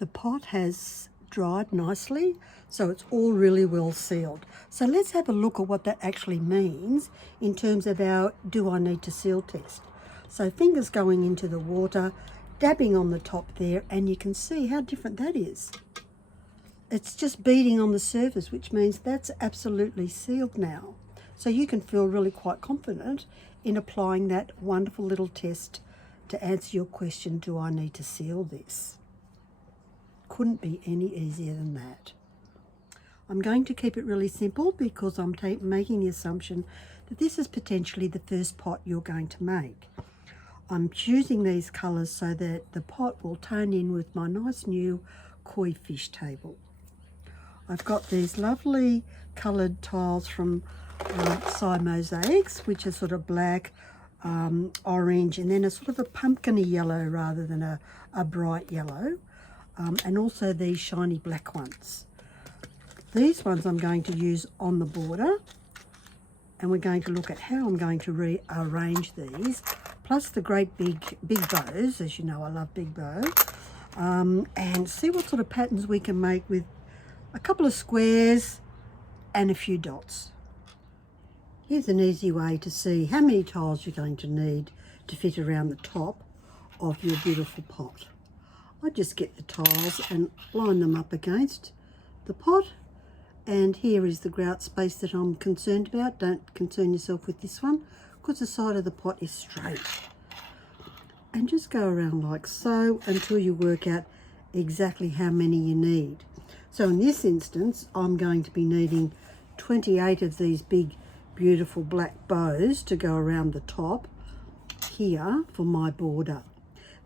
The pot has dried nicely, so it's all really well sealed. So let's have a look at what that actually means in terms of our do I need to seal test. So fingers going into the water, dabbing on the top there, and you can see how different that is. It's just beading on the surface, which means that's absolutely sealed now. So you can feel really quite confident in applying that wonderful little test to answer your question, do I need to seal this? Couldn't be any easier than that. I'm going to keep it really simple because I'm making the assumption that this is potentially the first pot you're going to make. I'm choosing these colours so that the pot will tone in with my nice new koi fish table. I've got these lovely coloured tiles from Side Mosaics, which are sort of black, orange, and then a sort of a pumpkin-y yellow rather than a bright yellow. And also these shiny black ones. These ones I'm going to use on the border, and we're going to look at how I'm going to rearrange these, plus the great big bows. As you know, I love big bows, and see what sort of patterns we can make with a couple of squares and a few dots. Here's an easy way to see how many tiles you're going to need to fit around the top of your beautiful pot. I just get the tiles and line them up against the pot, and here is the grout space that I'm concerned about. Don't concern yourself with this one because the side of the pot is straight. And just go around like so until you work out exactly how many you need. So in this instance, I'm going to be needing 28 of these big beautiful black bows to go around the top here for my border.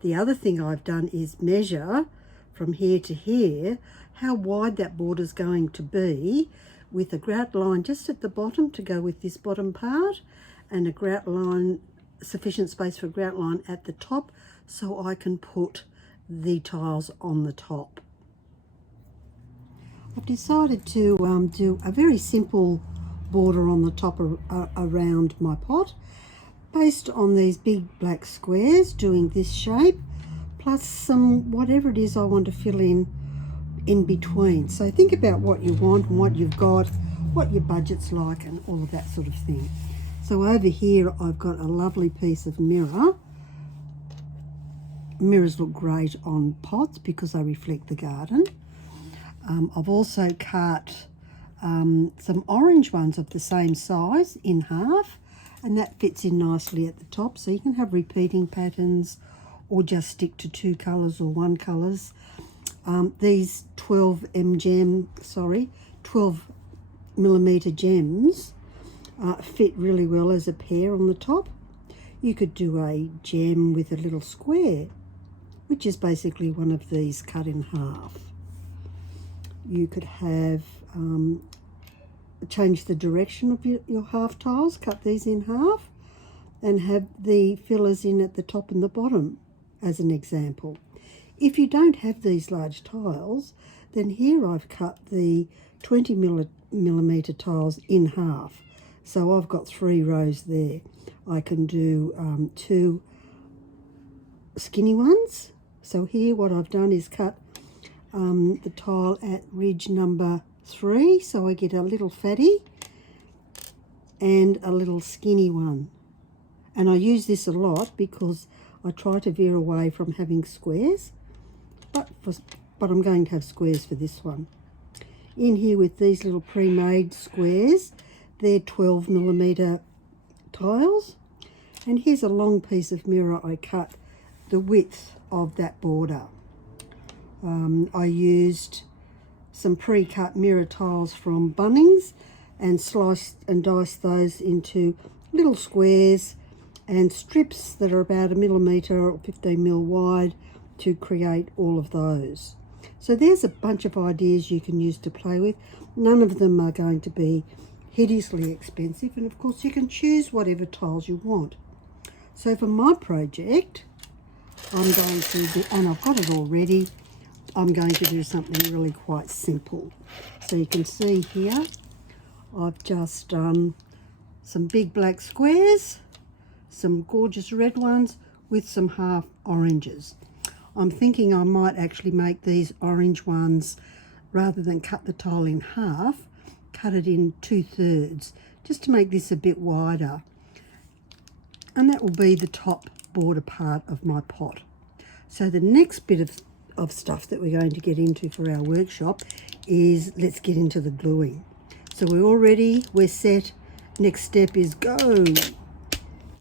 The other thing I've done is measure from here to here how wide that border is going to be, with a grout line just at the bottom to go with this bottom part, and a grout line, sufficient space for a grout line at the top so I can put the tiles on the top. I've decided to do a very simple border on the top around my pot, based on these big black squares, doing this shape, plus some whatever it is I want to fill in between. So think about what you want and what you've got, what your budget's like, and all of that sort of thing. So over here I've got a lovely piece of mirror. Mirrors look great on pots because they reflect the garden. I've also cut some orange ones of the same size in half, and that fits in nicely at the top, so you can have repeating patterns or just stick to two colours or one colours. These 12 millimetre gems fit really well as a pair on the top. You could do a gem with a little square, which is basically one of these cut in half. You could have change the direction of your half tiles, cut these in half, and have the fillers in at the top and the bottom as an example. If you don't have these large tiles, then here I've cut the 20 millimetre tiles in half. So I've got 3 rows there. I can do 2 skinny ones. So here what I've done is cut the tile at ridge number 3, so I get a little fatty and a little skinny one. And I use this a lot because I try to veer away from having squares, but I'm going to have squares for this one. In here with these little pre-made squares, they're 12 millimetre tiles, and here's a long piece of mirror I cut the width of that border. I used some pre-cut mirror tiles from Bunnings and sliced and diced those into little squares and strips that are about 1 millimetre or 15 mil wide to create all of those. So there's a bunch of ideas you can use to play with. None of them are going to be hideously expensive, and of course you can choose whatever tiles you want. So for my project, I'm going to do, and I've got it already, I'm going to do something really quite simple. So you can see here, I've just done some big black squares, some gorgeous red ones with some half oranges. I'm thinking I might actually make these orange ones, rather than cut the tile in half, cut it in 2/3, just to make this a bit wider. And that will be the top border part of my pot. So the next bit of stuff that we're going to get into for our workshop is, let's get into the gluing. So we're all ready, we're set. Next step is go.